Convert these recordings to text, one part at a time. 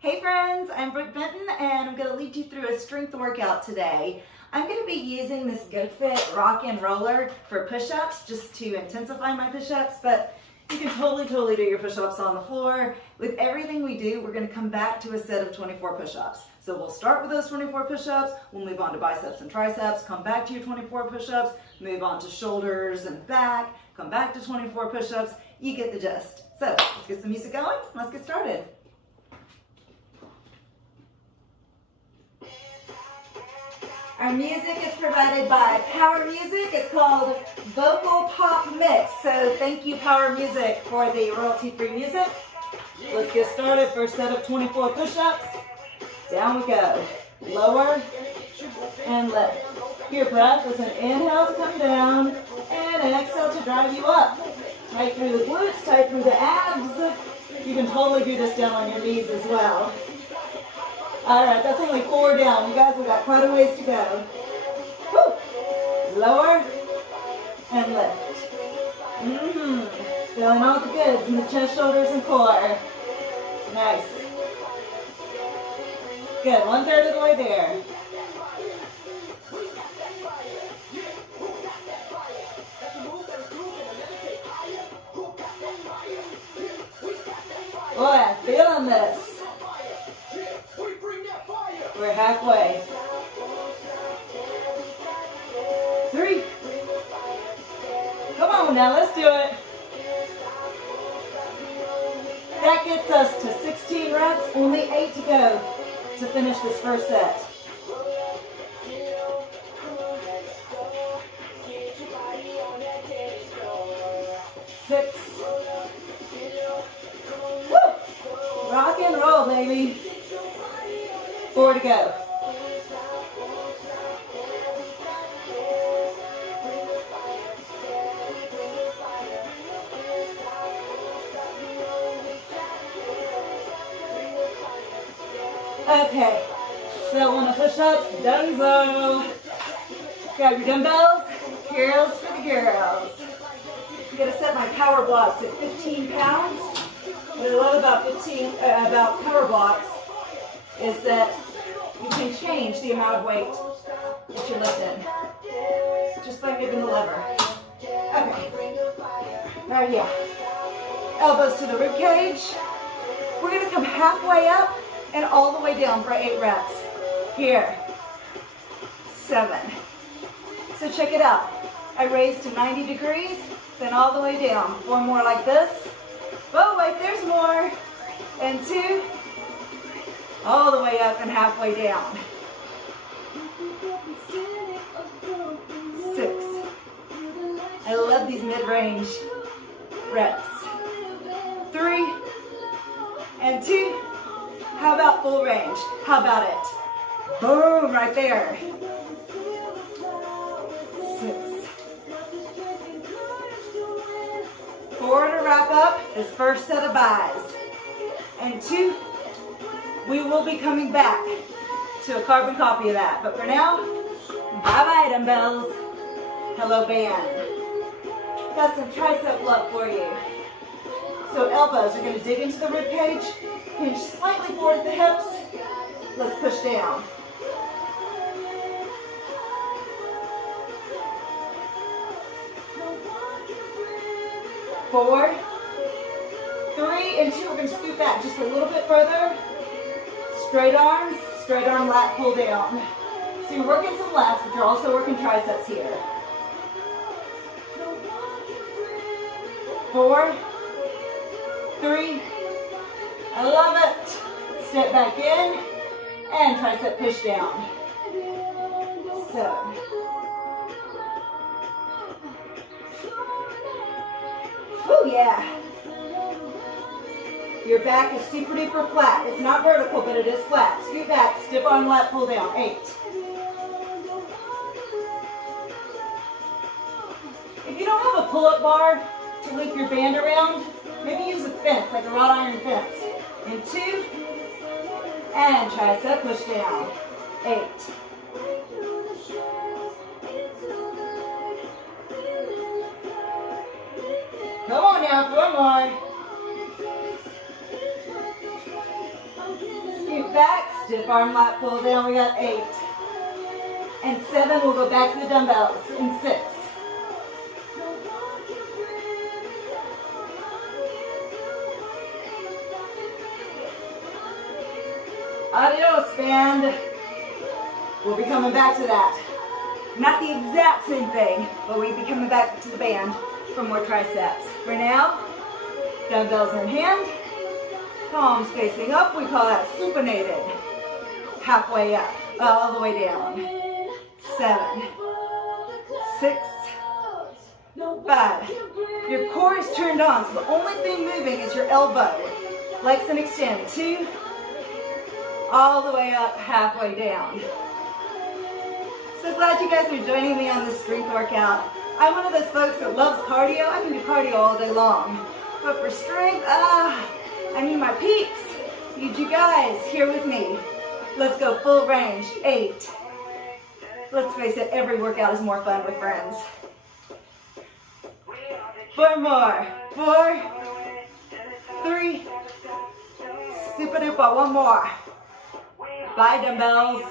Hey friends, I'm Brooke Benton and I'm going to lead you through a strength workout today. I'm going to be using this GoFit Rock and Roller for push-ups just to intensify my push-ups, but you can totally do your push-ups on the floor. With everything we do, we're going to come back to a set of 24 push-ups. So we'll start with those 24 push-ups, we'll move on to biceps and triceps, come back to your 24 push-ups, move on to shoulders and back, come back to 24 push-ups. You get the gist. So let's get some music going. Let's get started. Our music is provided by Power Music. It's called Vocal Pop Mix. So thank you, Power Music, for the royalty-free music. Let's get started. First set of 24 push-ups. Down we go. Lower and lift. Your breath is an inhale to come down and an exhale to drive you up. Tight through the glutes, tight through the abs. You can totally do this down on your knees as well. All right, that's only 4 down. You guys have got quite a ways to go. Woo. Lower and lift. Feeling all the goods in the chest, shoulders, and core. Nice. Good, 1/3 of the way there. Boy, I'm feeling this. We're halfway. 3. Come on now, let's do it. That gets us to 16 reps, only 8 to go to finish this first set. 6. Woo! Rock and roll, baby. 4 to go. Okay, so on the push-ups, donezo. Grab your dumbbells, girls for the girls. I'm gonna set my power blocks at 15 pounds. What I love about power blocks is that you can change the amount of weight that you're lifting, just by moving the lever. Okay, right here. Elbows to the rib cage. We're gonna come halfway up and all the way down for 8 reps. Here, 7. So check it out. I raise to 90 degrees, then all the way down. 4 more like this. Oh wait, there's more. And 2. All the way up and halfway down. 6. I love these mid-range reps. 3 and 2. How about full range? How about it? Boom, right there. 6. 4 to wrap up this first set of buys. And 2. We will be coming back to a carbon copy of that. But for now, bye-bye dumbbells. Hello band. Got some tricep love for you. So elbows are going to dig into the rib cage, hinge slightly forward at the hips. Let's push down. Four, 3, and 2. We're going to scoot back just a little bit further. Straight arm lat pull down. So you're working some lats, but you're also working triceps here. 4, 3, I love it. Step back in, and tricep push down. So. Oh yeah. Your back is super duper flat. It's not vertical, but it is flat. Scoot back, stiff arm lat pull down. 8. If you don't have a pull-up bar to loop your band around, maybe use a fence, like a wrought iron fence. And 2, and tricep push down. 8. Come on now, 4 more. Stiff arm lat pull down, we got 8. And 7, we'll go back to the dumbbells in 6. Adios, band. We'll be coming back to that. Not the exact same thing, but we'll be coming back to the band for more triceps. For now, dumbbells in hand, palms facing up. We call that supinated. Halfway up, all the way down. 7, 6, 5. Your core is turned on, so the only thing moving is your elbow. Flex and extend. 2, all the way up, halfway down. So glad you guys are joining me on this strength workout. I'm one of those folks that loves cardio. I can do cardio all day long. But for strength, I need my peeps. Need you guys here with me. Let's go full range. 8. Let's face it, every workout is more fun with friends. 4 more. 4, 3, super duper, 1 more. 5 dumbbells.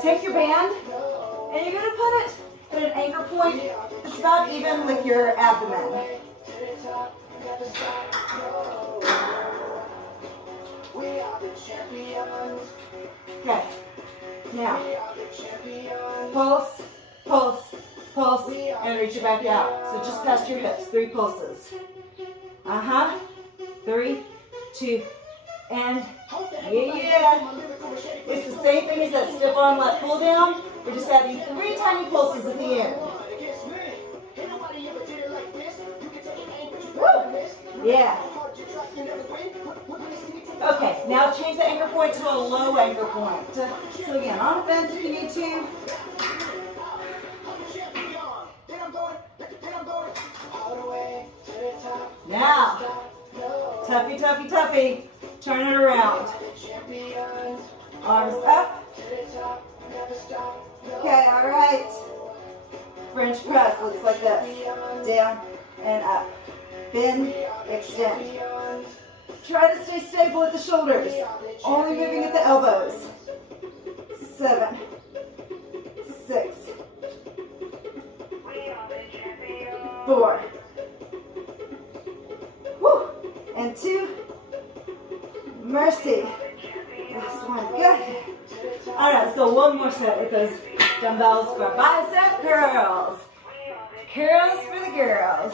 Take your band, and you're going to put it at an anchor point that's about even with your abdomen. Okay, now, pulse, pulse, pulse, and reach it back out. So just past your hips, 3 pulses. 3, 2, and yeah. It's the same thing as that stiff arm lat pull down. We're just adding 3 tiny pulses at the end. Woo! Yeah. Okay, now change the anchor point to a low anchor point. So again, on the fence if you need to. Now, toughy, toughy, toughy. Turn it around. Arms up. Okay, all right. French press looks like this. Down and up. Bend, extend. Try to stay stable at the shoulders. Only moving at the elbows. 7, 6, 4. Woo! And 2. Mercy. Last one. Good. All right, let's go one more set with those dumbbells for bicep curls. Curls for the girls.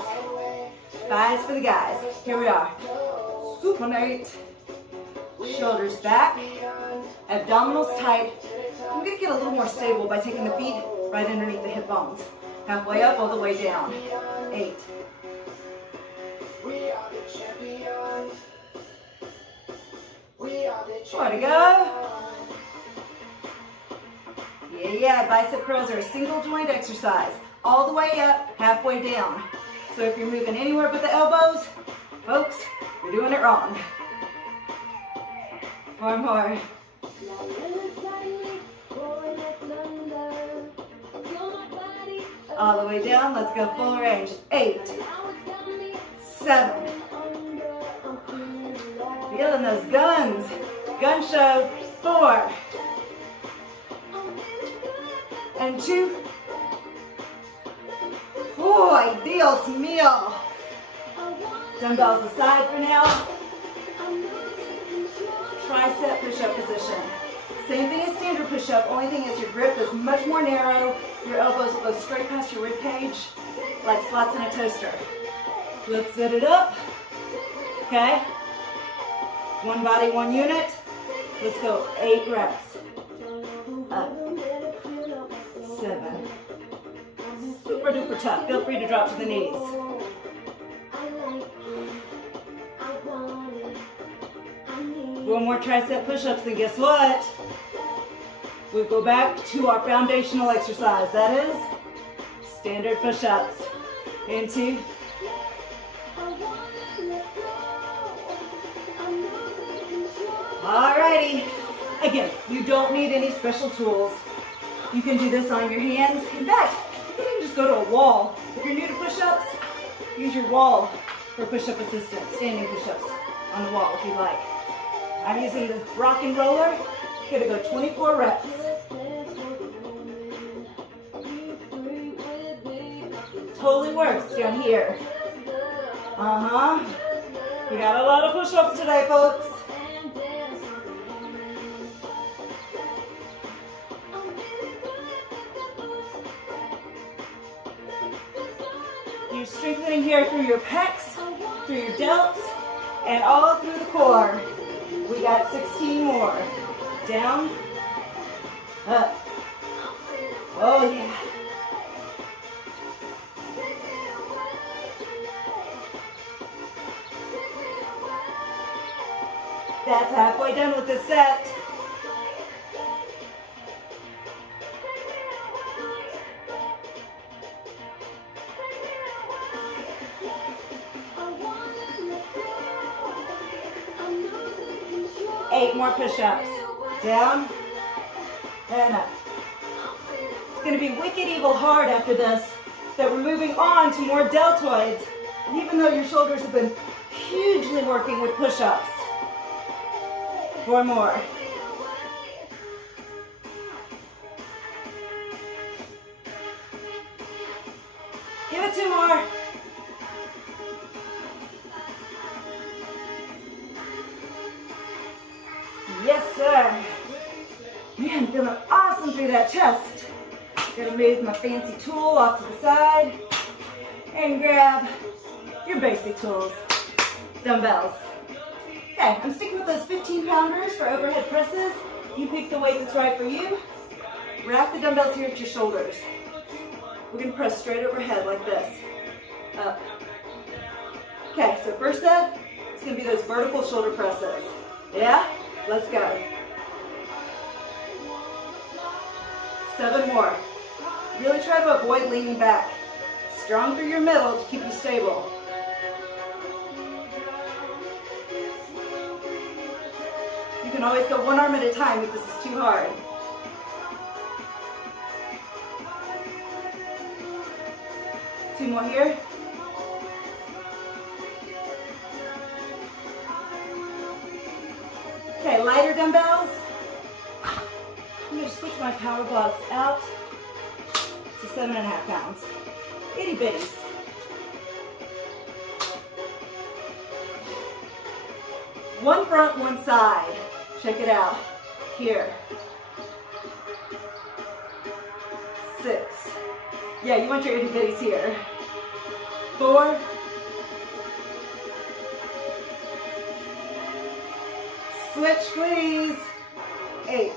Thighs for the guys. Here we are. Supinate. Shoulders back. Abdominals tight. I'm going to get a little more stable by taking the feet right underneath the hip bones. Halfway up, all the way down. 8. More to go. Yeah, bicep curls are a single joint exercise. All the way up, halfway down. So if you're moving anywhere but the elbows, folks, you're doing it wrong. 4 more. All the way down, let's go full range. 8, 7. Feeling those guns. Gun show. 4. And 2. Oh, Dios mío. Dumbbells aside for now. Tricep push-up position. Same thing as standard push-up, only thing is your grip is much more narrow. Your elbows go straight past your rib cage, like slots in a toaster. Let's set it up. Okay. 1 body, 1 unit. Let's go 8 reps. Up. 7. Super duper tough. Feel free to drop to the knees. 1 more tricep push-ups, and guess what? We go back to our foundational exercise. That is standard push-ups. Into. Alrighty. Again, you don't need any special tools. You can do this on your hands. In fact, you can just go to a wall. If you're new to push-ups, use your wall for push-up assistance. Standing push-ups on the wall if you like. I'm using the rock and roller. Gonna go 24 reps. Totally works down here. We got a lot of push-ups today, folks. You're strengthening here through your pecs, through your delts, and all through the core. We got 16 more. Down, up. Oh yeah. That's halfway done with this set. Eight more push-ups. Down and up. It's going to be wicked evil hard after this, that we're moving on to more deltoids, even though your shoulders have been hugely working with push-ups. 4 more. Give it 2 more. Yes, sir. Man, feeling awesome through that chest. Gonna move my fancy tool off to the side and grab your basic tools, dumbbells. Okay, I'm sticking with those 15-pounders for overhead presses. You pick the weight that's right for you. Wrap the dumbbells here at your shoulders. We're gonna press straight overhead like this. Up. Okay, so first set, it's gonna be those vertical shoulder presses. Yeah? Let's go. 7 more. Really try to avoid leaning back. Strong through your middle to keep you stable. You can always go 1 arm at a time if this is too hard. Two more here. Okay, lighter dumbbells. I'm going to switch my power blocks out to 7.5 pounds. Itty bitties. One front, one side. Check it out. Here. 6. Yeah, you want your itty bitties here. 4. 'Switch, please. 8.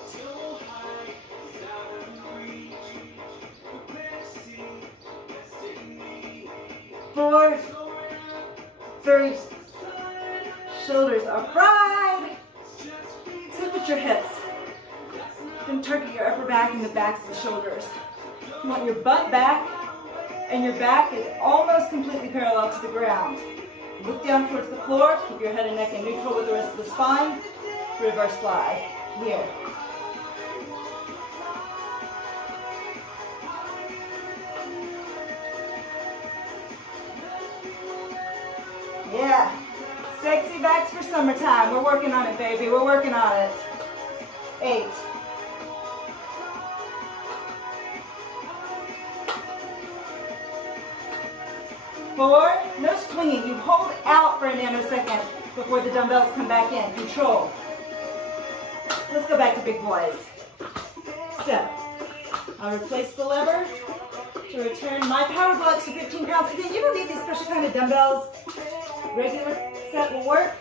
4. 3. Shoulders are fried. Sit with your hips. Then target your upper back and the backs of the shoulders. You want your butt back, and your back is almost completely parallel to the ground. Look down towards the floor. Keep your head and neck in neutral with the rest of the spine. Reverse fly. Here. Yeah. Sexy backs for summertime. We're working on it, baby. We're working on it. 8. 4. No swinging. You hold out for a nanosecond before the dumbbells come back in. Control. Let's go back to big boys. So, I'll replace the lever to return my power blocks to 15 pounds. Again, you don't need these special kind of dumbbells. Regular set will work,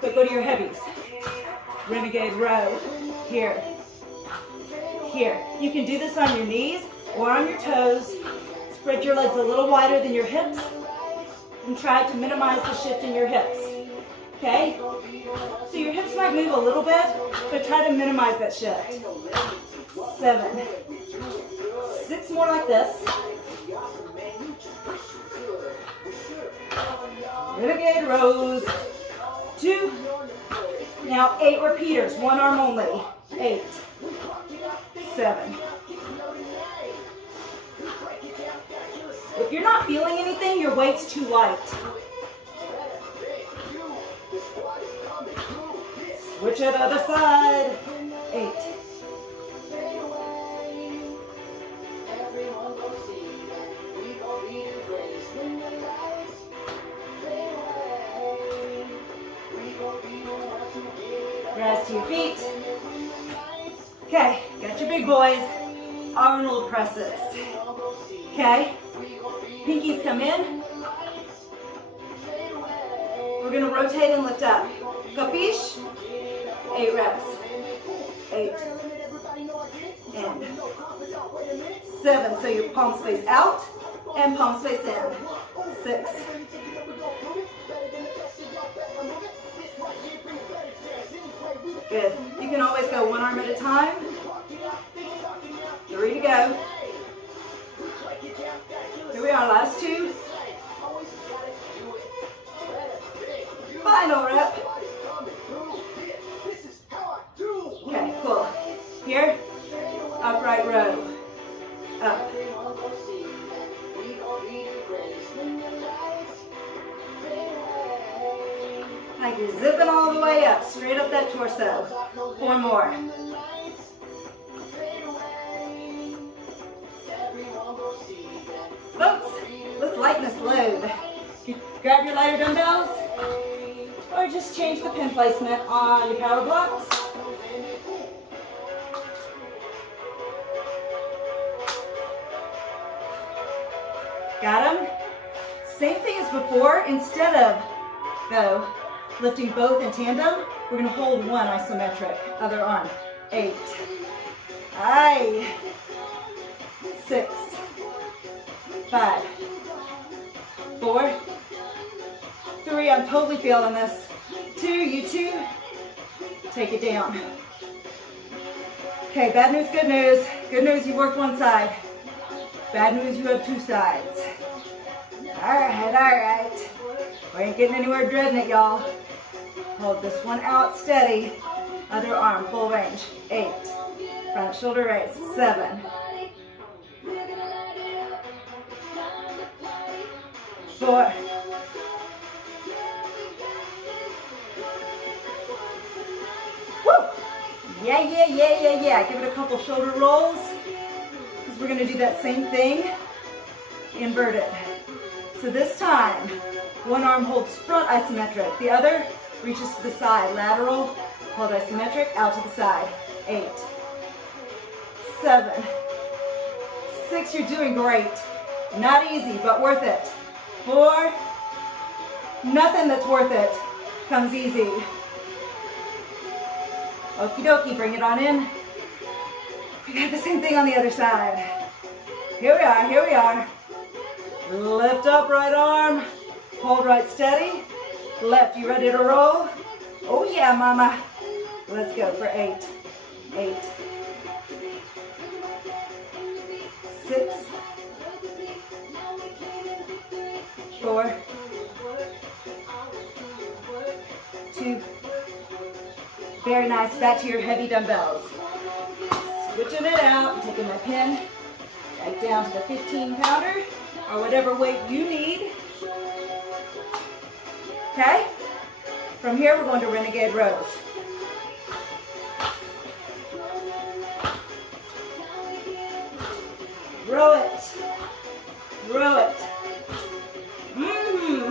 but go to your heavies. Renegade row. Here. Here. You can do this on your knees or on your toes. Spread your legs a little wider than your hips and try to minimize the shift in your hips. Okay? So your hips might move a little bit, but try to minimize that shift. 7. 6 more like this. Renegade rows. 2. Now 8 repeaters, 1 arm only. 8. 7. If you're not feeling anything, your weight's too light. Switch it other side. 8. Rise to your feet. Okay, got your big boys. Arnold presses. Okay, pinkies come in. We're gonna rotate and lift up. Capiche? 8 reps. 8. And 7. So your palms face out and palms face in. 6. Good. You can always go one arm at a time. 3 to go. Here we are, last 2. Final rep. Okay, cool. Here, upright row. Up. Like you're zipping all the way up, straight up that torso. 4 more. Folks, let's lighten this load. Grab your lighter dumbbells, or just change the pin placement on your power blocks. Got them? Same thing as before. Instead of, though, lifting both in tandem, we're going to hold one isometric. Other arm. 8. Aye. 6. 5. 4. 3. I'm totally feeling this. 2. You 2. Take it down. Okay, bad news, good news. Good news, you worked one side. Bad news, you have 2 sides. Alright, alright. We ain't getting anywhere dreading it, y'all. Hold this one out steady. Other arm, full range. 8. Front shoulder raise. 7. 4. 'Woo! Yeah, yeah, yeah, yeah, yeah. Give it a couple shoulder rolls. Because we're going to do that same thing. Inverted. So this time, one arm holds front isometric. The other reaches to the side. Lateral, hold isometric, out to the side. 8. 7. 6, you're doing great. Not easy, but worth it. 4. Nothing that's worth it comes easy. Okie dokie, bring it on in. We got the same thing on the other side. Here we are, here we are. Lift up right arm. Hold right steady. Left, you ready to roll? Oh yeah, mama. Let's go for 8. 8. 6. 4. 2. Very nice. Back to your heavy dumbbells. Switching it out. Taking my pin right down to the 15-pounder or whatever weight you need. Okay? From here, we're going to renegade rows. Row it. Row it.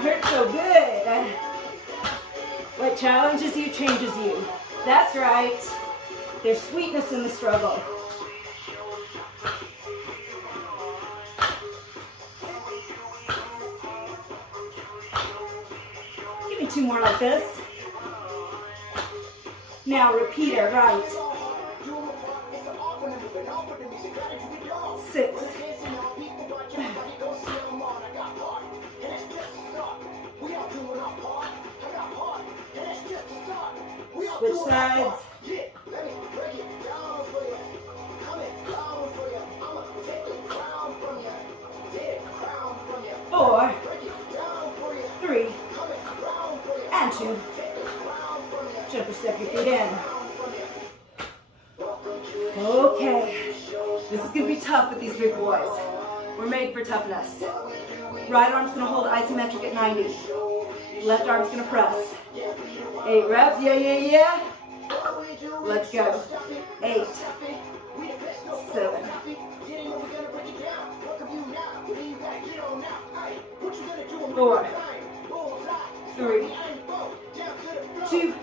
Hurts so good. What challenges you changes you. That's right. There's sweetness in the struggle. Give me 2 more like this. Now repeat it right. 6. Switch sides. 4, 3, and 2. Jump or step your feet in. Okay, this is going to be tough with these big boys. We're made for toughness. Right arm's going to hold isometric at 90. Left arm's going to press. 8 reps, yeah, yeah, yeah. Let's go. 8, 7, 4, 3, 2.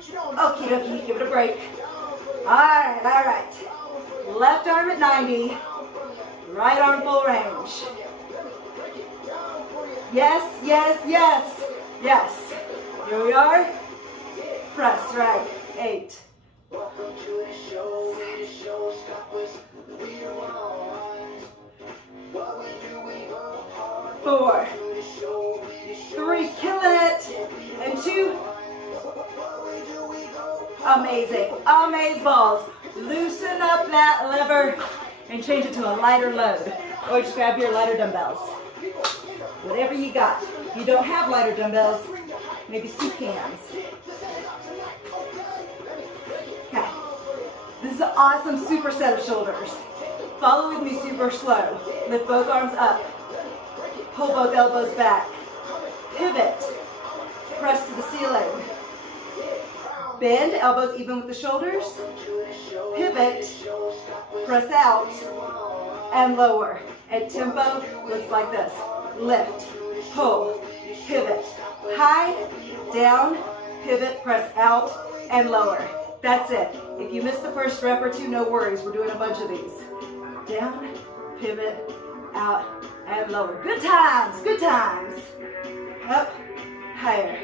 Okie dokie, give it a break. All right. Left arm at 90, right arm full range. Yes. Here we are. Press right. 8. 4, 3, kill it, and 2. Amazing. Amaze balls. Loosen up that lever and change it to a lighter load. Or just grab your lighter dumbbells. Whatever you got. If you don't have lighter dumbbells, maybe soup cans. Okay. This is an awesome superset of shoulders. Follow with me super slow. Lift both arms up. Pull both elbows back. Pivot. Press to the ceiling. Bend, elbows even with the shoulders. Pivot. Press out. And lower. And tempo looks like this. Lift. Pull. Pivot. High. Down. Pivot. Press out. And lower. That's it. If you missed the first rep or two, no worries. We're doing a bunch of these. Down. Pivot. Out. And lower. Good times. Good times. Up. Higher.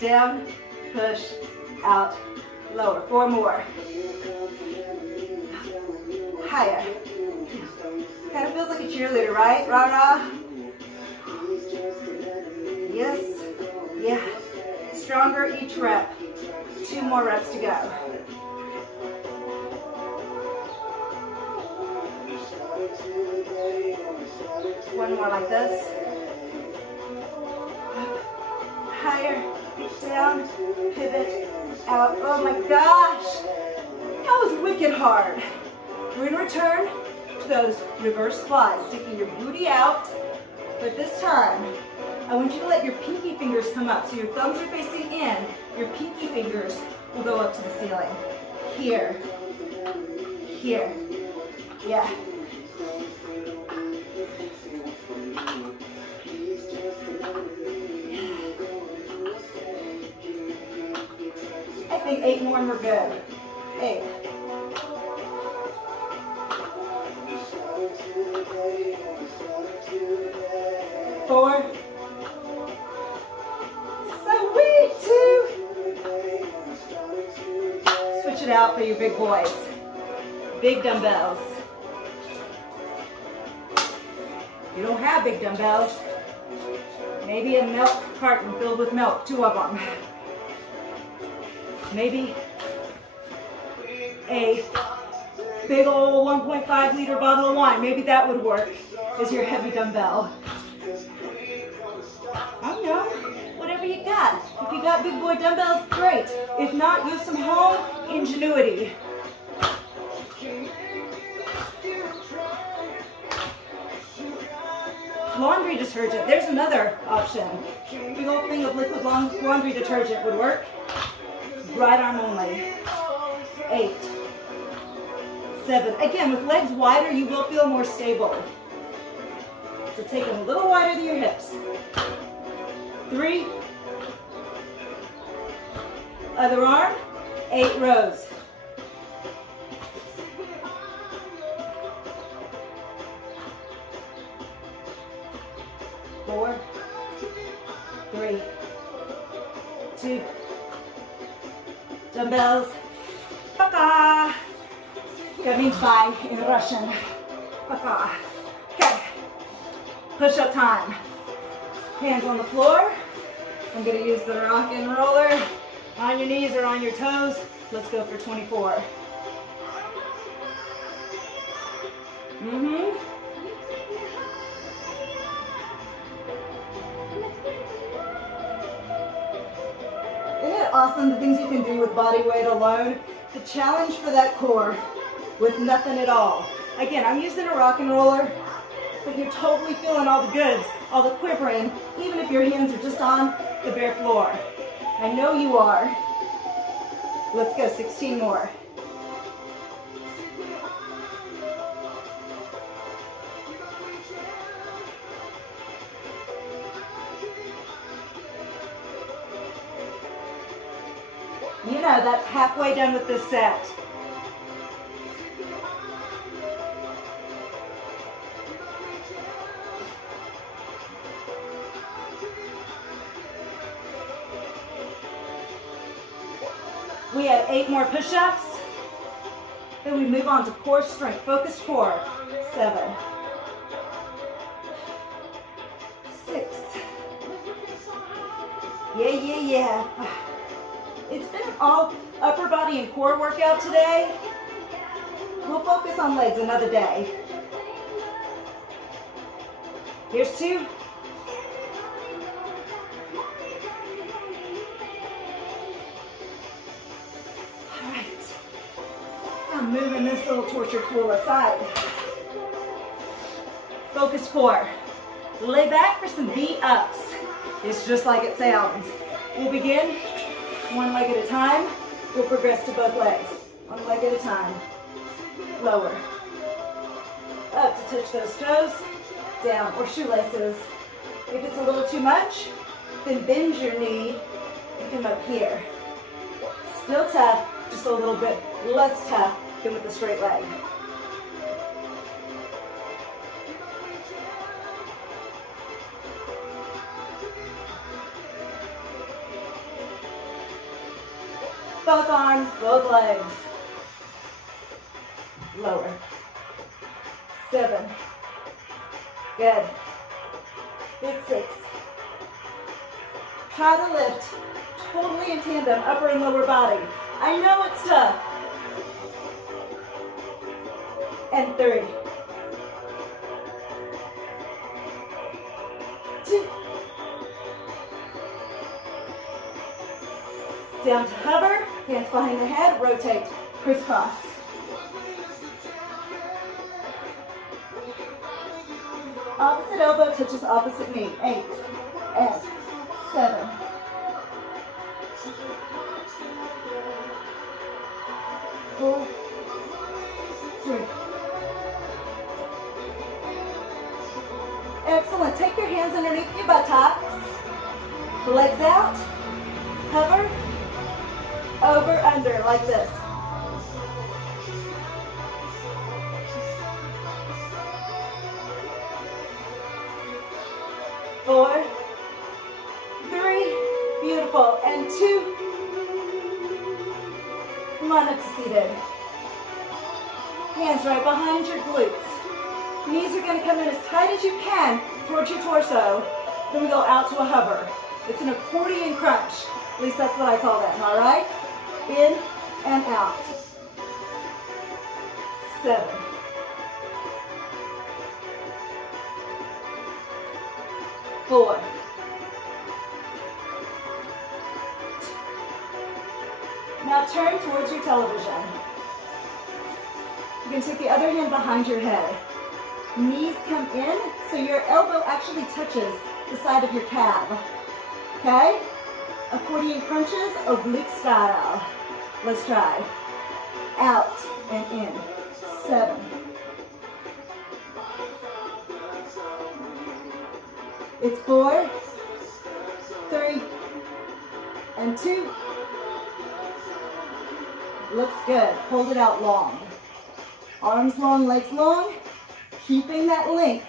Down. Push. Out. Lower. 4 more. Higher. Kind of feels like a cheerleader, right? Rah rah. Yes. Yeah. Stronger each rep. 2 more reps to go. One more like this. Up, higher, down, pivot, out. Oh my gosh, that was wicked hard. We're gonna return to those reverse flies, sticking your booty out, but this time, I want you to let your pinky fingers come up. So your thumbs are facing in, your pinky fingers will go up to the ceiling. Here, here, yeah. I think 8 more and we're good. 8. 4. Sweet. 2. Switch it out for your big boys. Big dumbbells. You don't have big dumbbells. Maybe a milk carton filled with milk, 2 of them. Maybe a big old 1.5 liter bottle of wine. Maybe that would work as your heavy dumbbell. I don't know. Whatever you got. If you got big boy dumbbells, great. If not, use some home ingenuity. Laundry detergent. There's another option. Big old thing of liquid laundry detergent would work. Right arm only. 8. 7. Again, with legs wider, you will feel more stable. So take them a little wider than your hips. 3. Other arm. 8 rows. 4, 3, 2. Dumbbells. Пока. That means bye in Russian. Пока. Okay. Push-up time. Hands on the floor. I'm going to use the rock and roller on your knees or on your toes. Let's go for 24. Isn't it awesome the things you can do with body weight alone? The challenge for that core with nothing at all. Again, I'm using a rock and roller, but you're totally feeling all the goods, all the quivering, even if your hands are just on the bare floor. I know you are. Let's go, 16 more. You know, that's halfway done with this set. We have 8 more push-ups. Then we move on to core strength. Focus core. 7. 6. Yeah. It's been an all upper body and core workout today. We'll focus on legs another day. Here's 2. All right. I'm moving this little torture tool aside. Focus core. Lay back for some V-ups. It's just like it sounds. We'll begin one leg at a time. We'll progress to both legs. One leg at a time. Lower. Up to touch those toes. Down, or shoelaces. If it's a little too much, then bend your knee and come up here. Still tough, just a little bit less tough than with the straight leg. Both arms, both legs. Lower. 7. Good. Good. 6. Try to lift totally in tandem, upper and lower body. I know it's tough. And 3. 2. Down to hover, hands behind the head, rotate, crisscross. Opposite elbow touches opposite knee. 8 and 7. 4, 3. Excellent. Take your hands underneath your buttocks. Legs out. Hover. Over, under, like this. 4, 3, beautiful, and 2. Come on up to seated. Hands right behind your glutes. Knees are going to come in as tight as you can towards your torso. Then we go out to a hover. It's an accordion crunch. At least that's what I call that, all right? In and out. 7. 4. 3. Now turn towards your television. You can take the other hand behind your head. Knees come in so your elbow actually touches the side of your calf. Okay? Accordion crunches, oblique style. Let's try. Out and in. 7. 4, 3, and 2. Looks good. Hold it out long. Arms long, legs long. Keeping that length.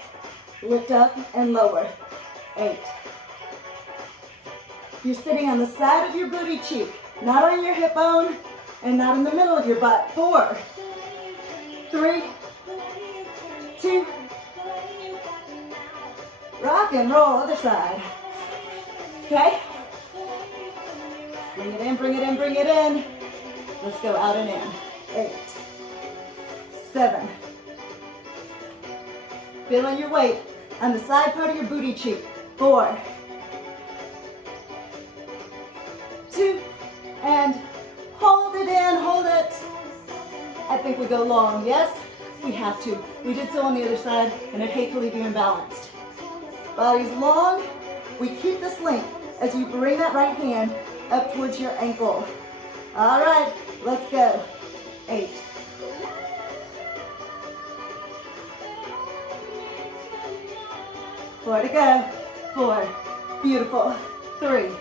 Lift up and lower. 8. You're sitting on the side of your booty cheek, not on your hip bone, and not in the middle of your butt. 4, 3, 2. Rock and roll, other side. Okay? Bring it in, bring it in, bring it in. Let's go out and in. 8, 7. Feeling your weight on the side part of your booty cheek. 4, 2, and hold it in, hold it. I think we go long, yes? We have to. We did so on the other side, and I'd hate to leave you imbalanced. Body's long. We keep this length as you bring that right hand up towards your ankle. All right, let's go. 8. 4 to go. 4. Beautiful. 3.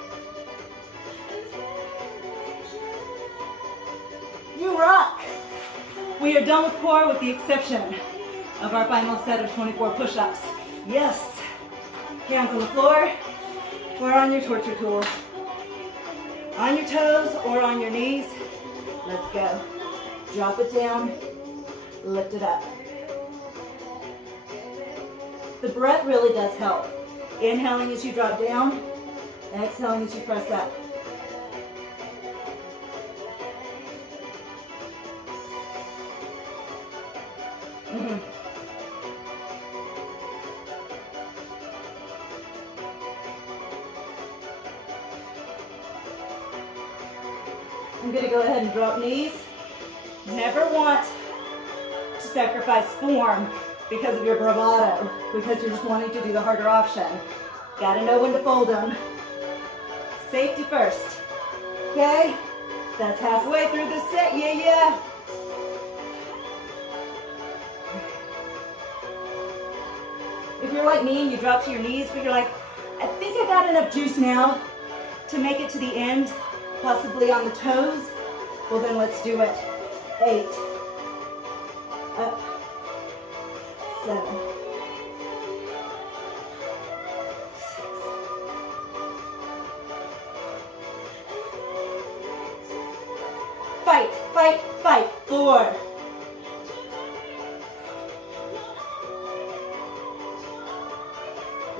You rock. We are done with core with the exception of our final set of 24 push-ups. Yes. Hands on the floor or on your torture tool. On your toes or on your knees. Let's go. Drop it down. Lift it up. The breath really does help. Inhaling as you drop down. Exhaling as you press up. I'm going to go ahead and drop knees. Never want to sacrifice form because of your bravado, because you're just wanting to do the harder option. Got to know when to fold them. Safety first. Okay? That's halfway through the set. Yeah. If you're like me and you drop to your knees, but you're like, I think I got enough juice now to make it to the end, possibly on the toes, well then let's do it. 8. Up. 7. 6. Fight, fight, fight. 4.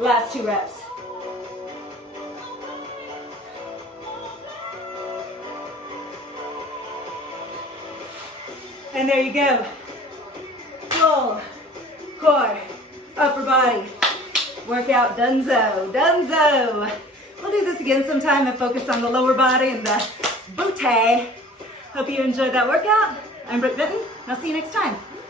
Last 2 reps. And there you go. Full core, upper body workout donezo, donezo. We'll do this again sometime and focus on the lower body and the booty. Hope you enjoyed that workout. I'm Brooke Vinton, and I'll see you next time.